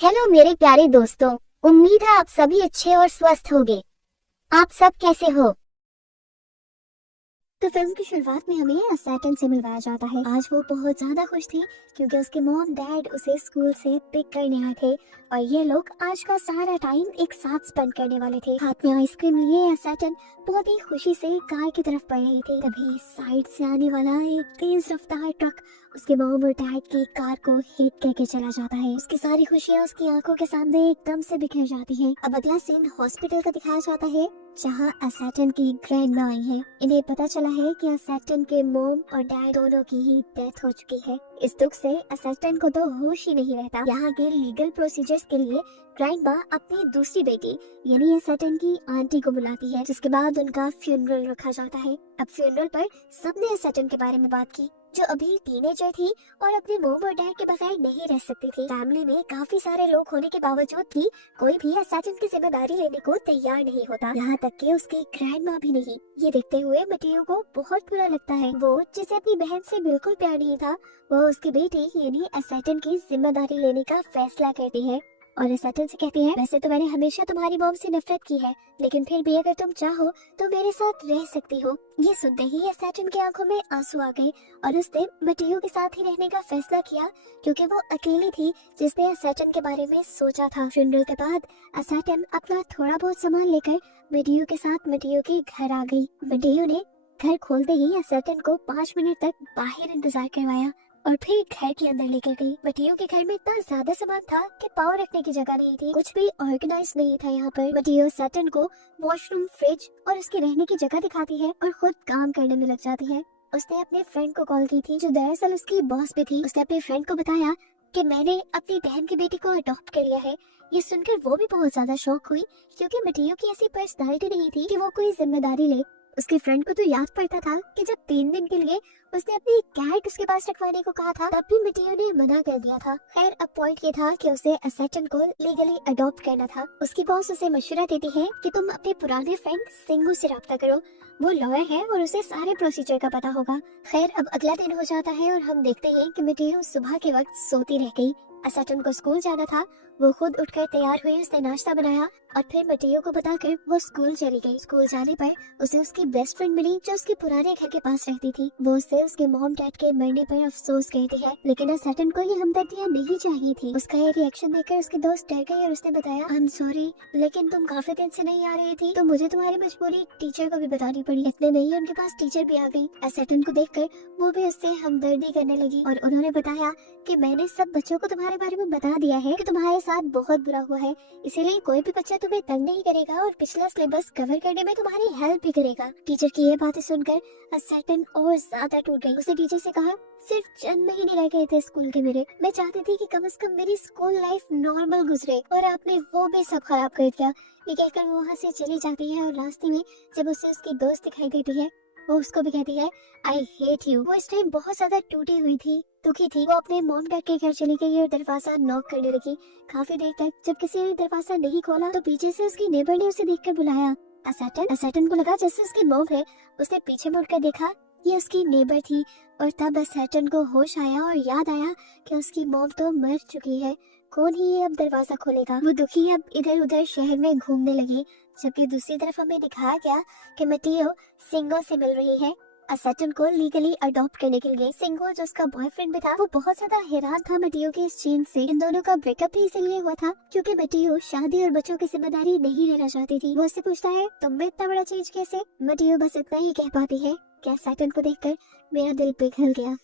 Hello मेरे प्यारे दोस्तों। उम्मीद है आप सभी अच्छे और स्वस्थ होंगे। आप सब कैसे हो? तो फिल्म की शुरुआत में हमें सैटर्न से मिलवाया जाता है। आज वो बहुत ज्यादा खुश थी क्योंकि उसके मॉम डैड उसे स्कूल से पिक करने आए थे और ये लोग आज का सारा टाइम एक साथ स्पेंड करने वाले थे। हाथ में आइसक्रीम लिए सैटर्न बहुत ही खुशी से कार की तरफ बढ़ रही थी। तभी साइड से आने वाला एक तेज रफ्तार ट्रक उसके मॉम और डैड की कार को हिट करके चला जाता है। उसकी सारी खुशियाँ उसकी आंखों के सामने एकदम से बिखर जाती हैं। अब अगला सीन हॉस्पिटल का दिखाया जाता है जहाँ सैटर्न की ग्रैंडमा आई है। इन्हें पता चला है कि सैटर्न के मॉम और डैड दोनों की ही डेथ हो चुकी है। इस दुख से सैटर्न को तो होश ही नहीं रहता। यहाँ के लीगल प्रोसीजर्स के लिए ग्रैंडमा अपनी दूसरी बेटी यानी सैटर्न की आंटी को बुलाती है, जिसके बाद उनका फ्यूनरल रखा जाता है। अब फ्यूनरल पर सबने सैटर्न के बारे में बात की, जो अभी टीनेजर थी और अपने मॉम और डैड के बगैर नहीं रह सकती थी। फैमिली में काफी सारे लोग होने के बावजूद भी कोई भी सैटर्न की जिम्मेदारी लेने को तैयार नहीं होता, यहाँ तक कि उसकी ग्रैंडमा भी नहीं। ये देखते हुए मटियो को बहुत बुरा लगता है। वो जिसे अपनी बहन से बिल्कुल प्यार नहीं था, वो उसकी बेटी यानी सैटर्न की जिम्मेदारी लेने का फैसला करती है और सैटर्न से कहती है, वैसे तो मैंने हमेशा तुम्हारी मॉम से नफरत की है, लेकिन फिर भी अगर तुम चाहो तो मेरे साथ रह सकती हो। ये सुनते ही सैटर्न की आंखों में आंसू आ गए और उसने मटियो के साथ ही रहने का फैसला किया क्योंकि वो अकेली थी जिसने सैटर्न के बारे में सोचा था। फ्यूनरल के बाद सैटर्न अपना थोड़ा बहुत सामान लेकर मटियो के साथ मटियो के घर आ गई। मटियो ने घर खोलते ही सैटर्न को 5 मिनट तक बाहर इंतजार करवाया और फिर घर के अंदर लेकर गई। मटियो के घर में इतना ज्यादा सामान था कि पाँव रखने की जगह नहीं थी। कुछ भी ऑर्गेनाइज नहीं था यहाँ पर। मटियो सैटर्न को वॉशरूम, फ्रिज और उसकी रहने की जगह दिखाती है और खुद काम करने में लग जाती है। उसने अपने फ्रेंड को कॉल की थी जो दरअसल उसकी बॉस भी थी। उसने अपने फ्रेंड को बताया कि मैंने अपनी बहन की बेटी को अडॉप्ट कर लिया है। ये सुनकर वो भी बहुत ज्यादा शॉक हुई क्योंकि मटियो की ऐसी पर्सनालिटी नहीं थी कि वो कोई जिम्मेदारी ले। उसके फ्रेंड को तो याद पड़ता था कि जब 3 दिन के लिए उसने अपनी कैट उसके पास रखवाने को कहा था, तब भी मटियो ने मना कर दिया था। खैर अब पॉइंट ये था कि उसे सैटर्न को लीगली अडॉप्ट करना था। उसकी बॉस उसे मशवरा देती है कि तुम अपने पुराने फ्रेंड सिंगू से रब्ता करो, वो लॉयर है और उसे सारे प्रोसीजर का पता होगा। खैर अब अगला दिन हो जाता है और हम देखते हैं कि मटियो सुबह के वक्त सोती रह गई। सैटर्न को स्कूल जाना था, वो खुद उठकर तैयार हुई, उसने नाश्ता बनाया और फिर मटियो को बताकर वो स्कूल चली गई। स्कूल जाने पर उसे उसकी बेस्ट फ्रेंड मिली जो उसके पुराने घर के पास रहती थी। वो उससे उसके मॉम डैड के मरने पर अफसोस करती है, लेकिन सैटर्न को ये हमदर्दियाँ नहीं चाहिए थी। उसका ये रिएक्शन देखकर उसकी दोस्त डर गई और उसने बताया, आई एम सॉरी, लेकिन तुम काफी दिन से नहीं आ रही थी तो मुझे तुम्हारी मजबूरी टीचर को भी बतानी पड़ी। इतने में ही उनके पास टीचर भी आ गई। सैटर्न को देखकर वो भी उससे हमदर्दी करने लगी और उन्होंने बताया कि मैंने सब बच्चों को तुम्हारे बारे में बता दिया है कि तुम्हारे साथ बहुत बुरा हुआ है, इसीलिए कोई भी बच्चा तुम्हें तंग नहीं करेगा और पिछला सिलेबस कवर करने में तुम्हारी हेल्प भी करेगा। टीचर की ये बातें सुनकर सैटर्न और ज्यादा टूट गई। उसने टीचर से कहा, सिर्फ चंद महीने रह गए थे स्कूल के मेरे, मैं चाहती थी कि कम से कम मेरी स्कूल लाइफ नॉर्मल गुजरे और आपने वो भी सब खराब कर दिया। ये कहकर वो वहाँ से चली जाती है और रास्ते में जब उसे उसकी दोस्त दिखाई देती है, वो उसको भी कहती है, आई हेट यू। वो इस टाइम बहुत ज्यादा टूटी हुई थी, दुखी थी। वो अपने मॉम डैड के घर चली गई और दरवाजा नॉक करने लगी। काफी देर तक जब किसी ने दरवाजा नहीं खोला तो पीछे से उसकी नेबर ने उसे देखकर बुलाया। सैटर्न को लगा जैसे उसकी मॉम है। उसने पीछे मुड़कर देखा, ये उसकी नेबर थी और तब सैटर्न को होश आया और याद आया कि उसकी मॉम तो मर चुकी है। कौन ही ये अब दरवाजा खोलेगा। वो दुखी अब इधर उधर शहर में घूमने लगी, जबकि दूसरी तरफ हमें दिखाया गया कि मटियो सिंगो से मिल रही है सैटर्न को लीगली अडॉप्ट करने के लिए। सिंगो जो उसका बॉयफ्रेंड भी था, वो बहुत ज्यादा हैरान था मटियो के इस चेंज से। इन दोनों का ब्रेकअप भी इसीलिए हुआ था क्योंकि मटियो शादी और बच्चों की जिम्मेदारी नहीं लेना चाहती थी। वो उससे पूछता है, तुम में इतना बड़ा चेंज कैसे? मटियो बस इतना ही कह पाती है, क्या सैटर्न को देखकर मेरा दिल पिघल गया।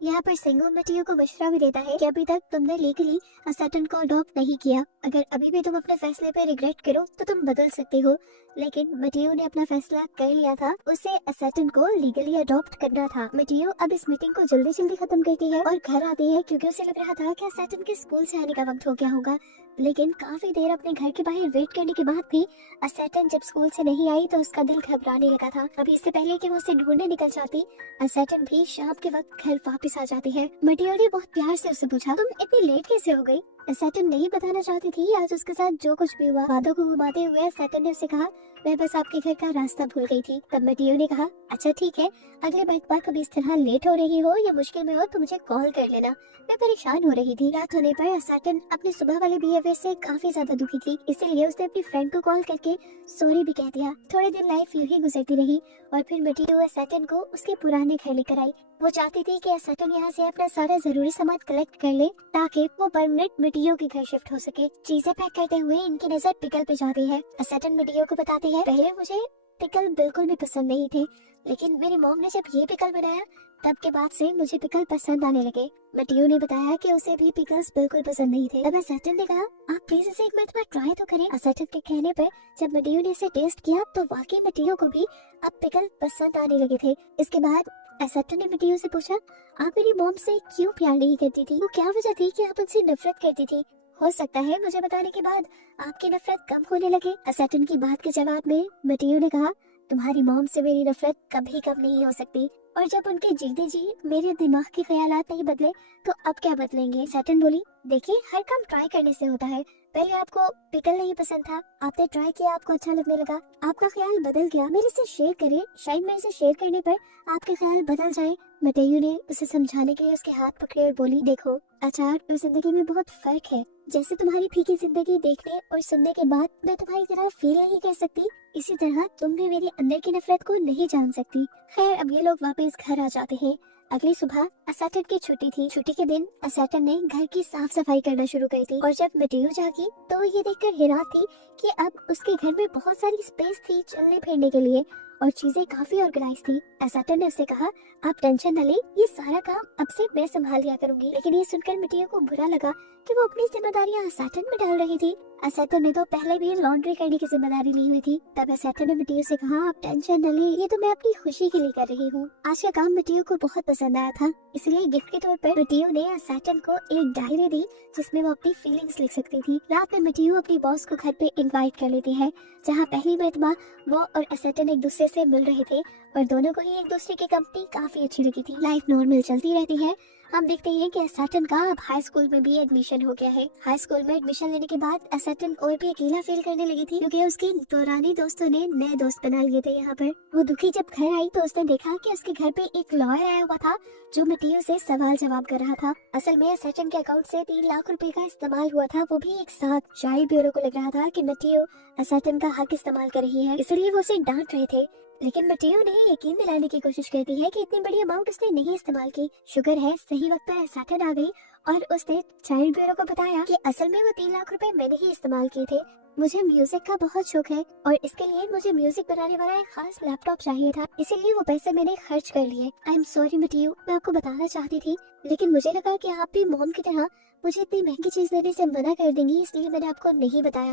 यहाँ पर सिंगो मटियो को मशवरा भी देता है कि अभी तक तुमने लीगली सैटर्न को अडॉप्ट नहीं किया। अगर अभी भी तुम अपने फैसले पे रिग्रेट करो तो तुम बदल सकते हो। लेकिन मटियो ने अपना फैसला कर लिया था, उसे सैटर्न को लीगली अडॉप्ट करना था। मटियो अब इस मीटिंग को जल्दी जल्दी खत्म करती है और घर आती है क्योंकि उसे लग रहा था कि सैटर्न के स्कूल से आने का वक्त हो गया होगा। लेकिन काफी देर अपने घर के बाहर वेट करने के बाद भी सैटर्न जब स्कूल से नहीं आई तो उसका दिल घबराने लगा था। अभी इससे पहले कि वो उसे ढूंढने निकल जाती, सैटर्न भी शाम के वक्त घर वापस वापस आ जाती है। मटियो ने बहुत प्यार से उससे पूछा, तुम इतनी लेट कैसे हो गई? सैटर्न नहीं बताना चाहती थी आज उसके साथ जो कुछ भी हुआ। बातों को घुमाते हुए सैटर्न ने उससे कहा, मैं बस आपके घर का रास्ता भूल गई थी। तब मटियो ने कहा, अच्छा ठीक है, अगले बार कभी इस तरह लेट हो रही हो या मुश्किल में हो तो मुझे कॉल कर लेना, मैं परेशान हो रही थी। रात होने पर सैटर्न अपने सुबह वाले बिहेवियर से काफी ज्यादा दुखी थी, इसीलिए उसने अपनी फ्रेंड को कॉल करके सॉरी भी कह दिया। थोड़े दिन लाइफ यूं ही गुजरती रही और फिर मटियो सैटर्न को उसके पुराने घर लेकर आई। वो चाहती थी कि सैटर्न यहाँ से अपना सारा जरूरी सामान कलेक्ट कर ले ताकि वो परमानेंट मटियो के घर शिफ्ट हो सके। चीजें पैक करते हुए इनकी नजर पिकल पे जाती है। सैटर्न मटियो को बताती है, पहले मुझे पिकल बिल्कुल भी पसंद नहीं थे, लेकिन मेरी मॉम ने जब ये पिकल बनाया तब के बाद से मुझे पिकल पसंद आने लगे। मटियो ने बताया कि उसे भी पिकल्स बिल्कुल पसंद नहीं थे। तब सैटर्न ने कहा, आप प्लीज इसे एक मरतबा ट्राई तो करें। सैटर्न के कहने पर जब मटियो ने इसे टेस्ट किया तो वाकई मटियो को भी अब पिकल पसंद आने लगे थे। इसके बाद सैटर्न ने मटियो से पूछा, आप मेरी मॉम से क्यों प्यार नहीं करती थी? वो क्या वजह थी कि आप उनसे नफरत करती थी? हो सकता है मुझे बताने के बाद आपकी नफरत कम होने लगे। सैटर्न की बात के जवाब में मटियो ने कहा, तुम्हारी मॉम से मेरी नफरत कभी कम नहीं हो सकती, और जब उनके जीते जी मेरे दिमाग के ख्यालात नहीं बदले तो अब क्या बदलेंगे? सैटर्न बोली, देखिए हर काम ट्राई करने से होता है। पहले आपको पिकल नहीं पसंद था, आपने ट्राई किया, आपको अच्छा लगने लगा, आपका ख्याल बदल गया, मेरे से शेयर करें, शायद मेरे से शेयर करने पर आपके ख्याल बदल जाए। मटियो ने उसे समझाने के लिए उसके हाथ पकड़े और बोली, देखो अचार और जिंदगी में बहुत फर्क है। जैसे तुम्हारी फीकी जिंदगी देखने और सुनने के बाद मैं तुम्हारी तरह फील नहीं कर सकती, इसी तरह तुम भी मेरे अंदर की नफरत को नहीं जान सकती। खैर अब ये लोग वापस घर आ जाते हैं। अगली सुबह सैटर्न की छुट्टी थी। छुट्टी के दिन सैटर्न ने घर की साफ सफाई करना शुरू कर दी और जब मटियो जागी तो ये देखकर हैरान थी कि अब उसके घर में बहुत सारी स्पेस थी चलने फिरने के लिए और चीजें काफी ऑर्गेनाइज थी। सैटर्न ने उससे कहा, आप टेंशन न ले, ये सारा काम अब से मैं संभाल लिया करूंगी। लेकिन ये सुनकर मटियो को बुरा लगा कि वो अपनी जिम्मेदारियां सैटर्न में डाल रही थी। सैटर्न ने तो पहले भी लॉन्ड्री करने की जिम्मेदारी ली हुई थी। तब सैटर्न ने मटियो से कहा, आप टेंशन न ले, ये तो मैं अपनी खुशी के लिए कर रही हूँ। आज का काम मटियो को बहुत पसंद आया था, इसलिए गिफ्ट के तौर पर मटियो ने सैटर्न को एक डायरी दी जिसमें वो अपनी फीलिंग्स लिख सकती थी। रात में मटियो अपनी बॉस को घर पे इनवाइट कर लेती है, जहाँ पहली मर्तबा वो और सैटर्न एक दूसरे से मिल रहे थे और दोनों को ही एक दूसरे की कंपनी काफी अच्छी लगी थी। लाइफ नॉर्मल चलती रहती है। हम देखते हैं कि सैटर्न का अब हाई स्कूल में भी एडमिशन हो गया है। हाई स्कूल में एडमिशन लेने के बाद सैटर्न और भी अकेला फील करने लगी थी क्योंकि उसकी पुरानी दोस्तों ने नए दोस्त बना लिए थे। यहाँ पर वो दुखी जब घर आई तो उसने देखा कि उसके घर पे एक लॉयर आया हुआ था जो मटियो से सवाल जवाब कर रहा था। असल में सैटर्न के अकाउंट से 3 लाख रुपए का इस्तेमाल हुआ था, वो भी एक साथ। चाइल्ड ब्यूरो को लग रहा था कि मटियो सैटर्न का हक इस्तेमाल कर रही है, इसलिए वो उसे डांट रहे थे। लेकिन मटियो ने यकीन दिलाने की कोशिश करती है कि इतनी बड़ी अमाउंट उसने नहीं इस्तेमाल की। शुक्र है सही वक्त पर सैटर्न आ गई और उसने चाइल्ड ब्यूरो को बताया कि असल में वो 3 लाख रुपए मैंने ही इस्तेमाल किए थे। मुझे म्यूजिक का बहुत शौक है और इसके लिए मुझे म्यूजिक बनाने वाला एक खास लैपटॉप चाहिए था, इसीलिए वो पैसे मैंने खर्च कर लिए। आई एम सॉरी मटियो, मैं आपको बताना चाहती थी लेकिन मुझे लगा कि आप भी मॉम की तरह मुझे इतनी महंगी चीज लेने से मना कर देंगी, इसलिए मैंने आपको नहीं बताया।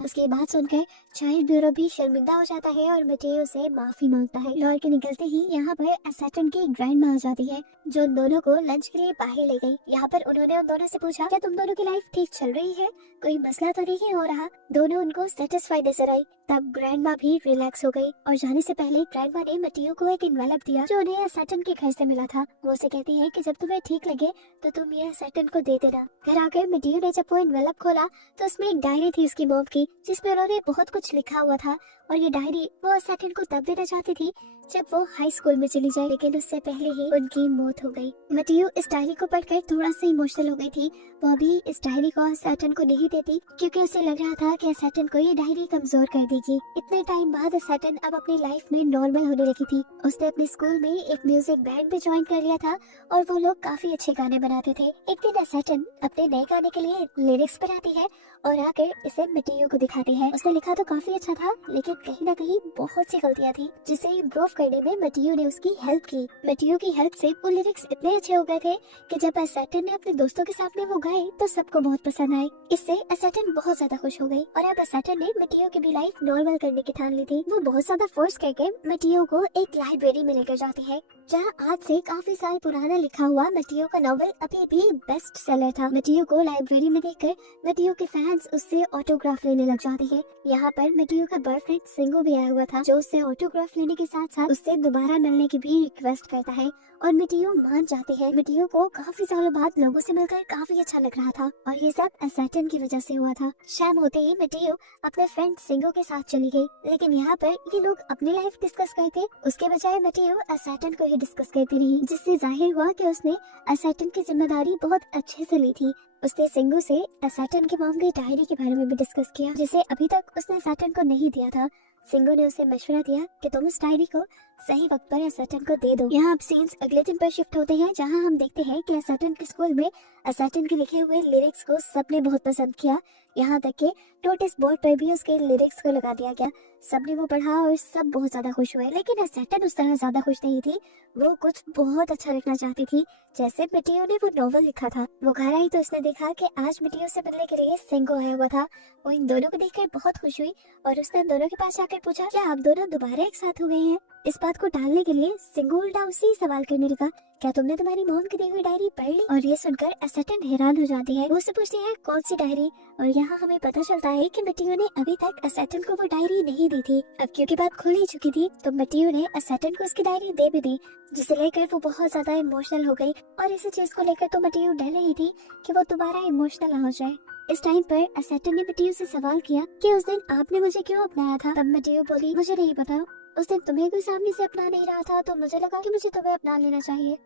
उसकी बात सुनकर चाइल्ड ब्यूरो भी शर्मिंदा हो जाता है और मटियो से माफी मांगता है। लॉयर के निकलते ही यहाँ पर सैटर्न की ग्रैंडमा आ जाती है जो उन दोनों को लंच के लिए बाहर ले गई। यहाँ पर उन्होंने उन दोनों से पूछा, क्या तुम दोनों की लाइफ ठीक चल रही है, कोई मसला तो नहीं हो रहा? दोनों उनको सेटिस्फाइड नजर आई। तब ग्रैंडमा भी रिलैक्स हो गई और जाने से पहले ग्रैंडमा ने मटियो को एक इन्वेलप दिया जो उन्हें सैटर्न के घर से मिला था। वो उसे कहती है कि जब तुम्हें ठीक लगे तो तुम यह सैटर्न को दे देना। घर आकर मटियो ने जब वो इन्वेलप खोला तो उसमें एक डायरी थी उसकी मॉम की जिसमें उन्होंने बहुत कुछ लिखा हुआ था और ये डायरी वो सैटर्न को तब देना चाहती थी जब वो हाई स्कूल में चली जाए, लेकिन उससे पहले ही उनकी मौत हो गई। मटियो इस डायरी को पढ़कर थोड़ा सा इमोशनल हो गई थी। वो अभी इस डायरी को सैटर्न को नहीं देती क्योंकि उसे लग रहा था कि सैटर्न को ये डायरी कमजोर कर देगी। इतने टाइम बाद सैटर्न अब अपनी लाइफ में नॉर्मल होने लगी थी। उसने अपने स्कूल में एक म्यूजिक बैंड भी ज्वाइन कर लिया था और वो लोग काफी अच्छे गाने बनाते थे। एक दिन सैटर्न अपने नए गाने के लिए लिरिक्स बनाती है और आकर इसे मटियो को दिखाती है। उसने लिखा तो काफी अच्छा था लेकिन कहीं ना कहीं बहुत सी गलतियां थी जिसे इम्प्रूव करने में मटियो ने उसकी हेल्प की। मटियो की हेल्प से वो लिरिक्स इतने अच्छे हो गए थे कि जब सैटर्न ने अपने दोस्तों के सामने वो गाए तो सबको बहुत पसंद आए। इससे सैटर्न बहुत ज्यादा खुश हो गई और अब सैटर्न ने मटियो की भी लाइफ नॉर्मल करने की ठान ली थी। वो बहुत ज्यादा फोर्स करके मटियो को एक लाइब्रेरी में लेकर जाती है जहाँ आज से काफी साल पुराना लिखा हुआ मटियो का नॉवल अभी भी बेस्ट सेलर था। मटियो को लाइब्रेरी में देखकर मटियो के फैंस उससे ऑटोग्राफ लेने लग जाते हैं। यहाँ पर मटियो का बॉयफ्रेंड सिंगो भी आया हुआ था, जो उससे ऑटोग्राफ लेने के साथ साथ उससे दोबारा मिलने की भी रिक्वेस्ट करता है और मटियो मान जाती है। मटियो को काफी सालों बाद लोगों से मिलकर काफी अच्छा लग रहा था और ये सब असैटन की वजह से हुआ था। शाम होते ही मटियो अपने फ्रेंड सिंगो के साथ चली गई, लेकिन यहाँ पर ये लोग अपनी लाइफ डिस्कस करते उसके बजाय मटियो असैटन को ही डिस्कस करती रही, जिससे जाहिर हुआ कि उसने असैटन की जिम्मेदारी बहुत अच्छे से ली थी। उसने सिंगो से असैटन की मॉम की डायरी के बारे में भी डिस्कस किया, जिसे अभी तक उसने असैटन को नहीं दिया था। सिंगो ने उसे मशवरा दिया कि तुम उस डायरी को सही वक्त पर असैटन को दे दो। यहाँ अब सीन्स अगले दिन पर शिफ्ट होते हैं, जहाँ हम देखते हैं कि असैटन के स्कूल में असैटन के लिखे हुए लिरिक्स को सबने बहुत पसंद किया। यहाँ तक के नोटिस बोर्ड पर भी उसके लिरिक्स को लगा दिया गया। सबने वो पढ़ा और सब बहुत ज्यादा खुश हुए, लेकिन असैटन उस तरह ज्यादा खुश नहीं थी। वो कुछ बहुत अच्छा लिखना चाहती थी, जैसे मटियो ने वो नॉवल लिखा था। वो घर आई तो उसने देखा कि आज मटियो से मिलने के लिए सिंगो आया हुआ था। वो इन दोनों को देखकर बहुत खुश हुई और उसने दोनों के पास जाकर पूछा, क्या आप दोनों दोबारा एक साथ हो गए हैं? इस बात को टालने के लिए सिंगो उल्टा उसी सवाल करने लगा, क्या तुमने तुम्हारी मॉम की दी हुई डायरी पढ़ ली? और ये सुनकर असैटन हैरान हो जाती है। वो उससे पूछती है कौन सी डायरी, और यहाँ हमें पता चलता है कि मटियो ने अभी तक असैटन को वो डायरी नहीं दी थी। अब क्योंकि बात खुल ही चुकी थी तो मटियो ने असैटन को उसकी डायरी दे भी दी, जिसे लेकर वो बहुत ज्यादा इमोशनल हो गई। और इसी चीज को लेकर तो मटियो डर रही थी कि वो दोबारा इमोशनल ना हो जाए। इस टाइम पर असैटन ने मटियो से सवाल किया कि उस दिन आपने मुझे क्यों अपनाया था? तब मटियो बोली, मुझे नहीं पता, उस दिन तुम्हें कोई सामने से अपना नहीं रहा था तो मुझे लगा कि मुझे तुम्हें अपना लेना चाहिए।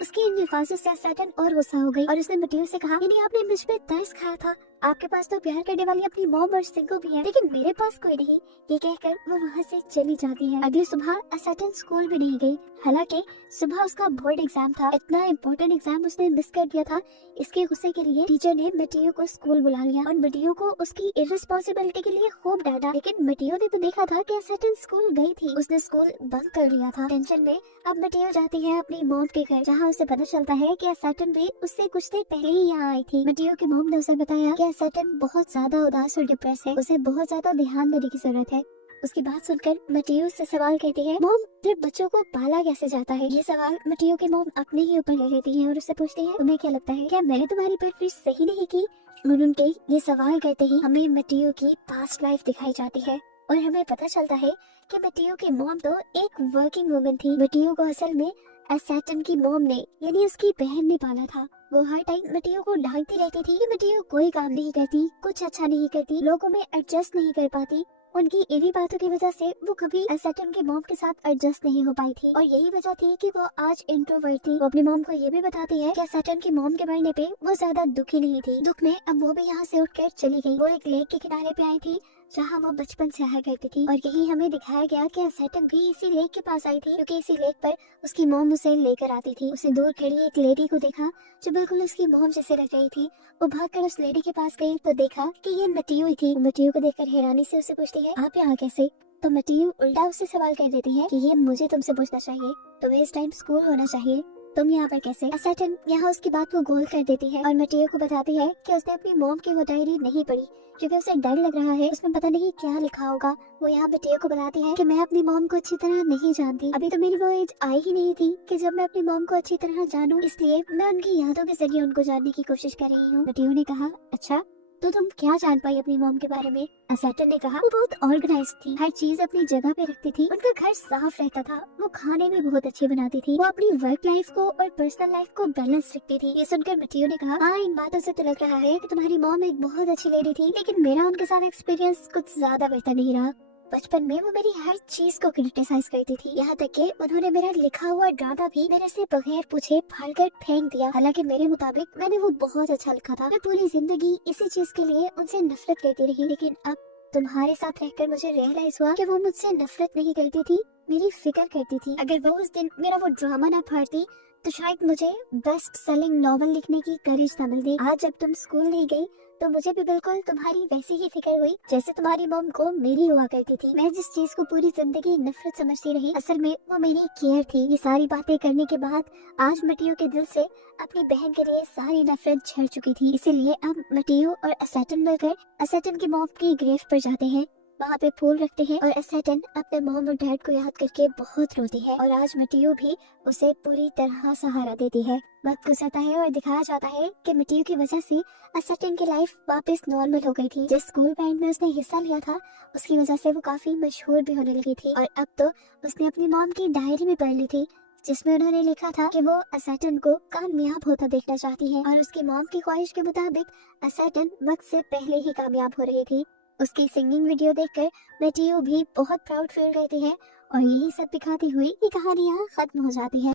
उसके इन अल्फाजों से असैटन और गुस्सा हो गई और उसने मटियो से कहा, यानी आपने मुझ पे तरस खाया था? आपके पास तो प्यार करने वाली अपनी मॉम और सिंगो भी है, लेकिन मेरे पास कोई नहीं। ये कहकर वो वहाँ से चली जाती है। अगली सुबह असैटन स्कूल भी नहीं गई, हालांकि सुबह उसका बोर्ड एग्जाम था। इतना इम्पोर्टेंट एग्जाम उसने मिस कर दिया था। इसके गुस्से के लिए टीचर ने मटियो को स्कूल बुला लिया और मटियो को उसकी इर्रेस्पॉन्सिबिलिटी के लिए खूब डांटा। लेकिन मटियो ने तो देखा था कि असैटन स्कूल गई थी, उसने स्कूल बंक कर लिया था। टेंशन में अब मटियो जाती है अपनी मॉम के घर, जहाँ उसे पता चलता है कि असैटन भी उससे कुछ देर पहले ही यहाँ आई थी। मटियो की मॉम ने उसे बताया कि असैटन बहुत ज्यादा उदास और डिप्रेस है, उसे बहुत ज्यादा ध्यान देने की जरूरत है। उसकी बात सुनकर मटियो से सवाल करती है, मॉम फिर बच्चों को पाला कैसे जाता है? ये सवाल मटियो की मॉम अपने ही ऊपर ले लेती है और उससे पूछती है, तुम्हें क्या लगता है, क्या मैंने तुम्हारी परवरिश सही नहीं की? और उनके ये सवाल करते ही हमें मटियो की पास्ट लाइफ दिखाई जाती है और हमें पता चलता है कि मटियो की मॉम तो एक वर्किंग वुमन थी। मटियो को असल में असैटन की मॉम ने यानी उसकी बहन ने पाला था। वो हर टाइम मटियो को डांटती रहती थी कि मटियो कोई काम नहीं करती, कुछ अच्छा नहीं करती, लोगों में एडजस्ट नहीं कर पाती। उनकी इन्हीं बातों की वजह से वो कभी असैटन के मॉम के साथ एडजस्ट नहीं हो पाई थी और यही वजह थी कि वो आज इंट्रोवर्ट थी। वो अपनी मॉम को ये भी बताती है कि असैटन की मॉम के मरने पे वो ज्यादा दुखी नहीं थी। दुख में अब वो भी यहाँ से उठकर चली गई। वो एक लेक के किनारे पे आई थी जहाँ वो बचपन से आया करती थी और यही हमें दिखाया गया कि असैटन भी इसी लेक के पास आई थी, क्योंकि इसी लेक पर उसकी मॉम उसे लेकर आती थी। उसे दूर खड़ी एक लेडी को देखा जो बिल्कुल उसकी मॉम जैसे लग रही थी। वो भागकर उस लेडी के पास गई तो देखा कि ये मटियो ही थी। मटियो को देखकर हैरानी से उसे पूछती है, आप यहाँ कैसे? तो मटियो उल्टा उससे सवाल कर देती है कि ये मुझे तुमसे पूछना चाहिए, तुम्हें इस टाइम स्कूल होना चाहिए, तुम यहाँ पर कैसे? असैटन यहाँ उसकी बात को गोल कर देती है और मटियो को बताती है कि उसने अपनी मॉम की वो डायरी नहीं पढ़ी क्योंकि उसे डर लग रहा है, उसमें पता नहीं क्या लिखा होगा। वो यहाँ मटियो को बताती है कि मैं अपनी मॉम को अच्छी तरह नहीं जानती, अभी तो मेरी वो एज आई ही नहीं थी कि जब मैं अपनी मॉम को अच्छी तरह जानूं, इसलिए मैं उनकी यादों के जरिए उनको जानने की कोशिश कर रही हूँ। मटियो ने कहा, अच्छा तो तुम क्या जान पाई अपनी मॉम के बारे में? असैटन ने कहा, वो बहुत ऑर्गेनाइज थी, हर चीज अपनी जगह पे रखती थी, उनका घर साफ रहता था, वो खाने भी बहुत अच्छे बनाती थी, वो अपनी वर्क लाइफ को और पर्सनल लाइफ को बैलेंस रखती थी। ये सुनकर मटियो ने कहा, हाँ इन बातों से तो लग रहा है कि तुम्हारी मॉम एक बहुत अच्छी लेडी थी, लेकिन मेरा उनके साथ एक्सपीरियंस कुछ ज्यादा बेहतर नहीं रहा। बचपन में वो मेरी हर चीज को क्रिटिसाइज करती थी, यहाँ तक कि उन्होंने मेरा लिखा हुआ ड्रामा भी मेरे से बगैर पूछे फाड़कर फेंक दिया। हालांकि मेरे मुताबिक मैंने वो बहुत अच्छा लिखा था। मैं पूरी जिंदगी इसी चीज के लिए उनसे नफरत करती रही, लेकिन अब तुम्हारे साथ रहकर मुझे रियलाइज हुआ कि वो मुझसे नफरत नहीं करती थी, मेरी फिक्र करती थी। अगर वो उस दिन मेरा वो ड्रामा ना फाड़ती तो शायद मुझे बेस्ट सेलिंग नॉवल लिखने की करेज न मिलती। आज जब तुम स्कूल नहीं गई तो मुझे भी बिल्कुल तुम्हारी वैसी ही फिक्र हुई जैसे तुम्हारी मॉम को मेरी हुआ करती थी। मैं जिस चीज को पूरी जिंदगी नफरत समझती रही, असल में वो मेरी केयर थी। ये सारी बातें करने के बाद आज मटियो के दिल से अपनी बहन के लिए सारी नफरत झड़ चुकी थी। इसीलिए अब मटियो और असैटन मिलकर असैटन की मॉम की ग्रेव पर जाते हैं वहाँ पे फूल रखते हैं और एसेटन अपने मॉम और डैड को याद करके बहुत रोती है और आज मिटियो भी उसे पूरी तरह सहारा देती है। वक्त गुजरता है और दिखाया जाता है कि मिटियो की वजह से एसेटन की लाइफ वापस नॉर्मल हो गई थी। जिस स्कूल बैंड में उसने हिस्सा लिया था उसकी वजह से वो काफी मशहूर भी होने लगी थी और अब तो उसने अपनी मॉम की डायरी भी पढ़ ली थी जिसमें उन्होंने लिखा था कि वो एसेटन को कामयाब होता देखना चाहती है और उसकी मॉम की ख्वाहिश के मुताबिक एसेटन वक्त से पहले ही कामयाब हो रही थी। उसकी सिंगिंग वीडियो देखकर मिटियो भी बहुत प्राउड फील करती है और यही सब दिखाती हुई ये कहानी यहाँ खत्म हो जाती है।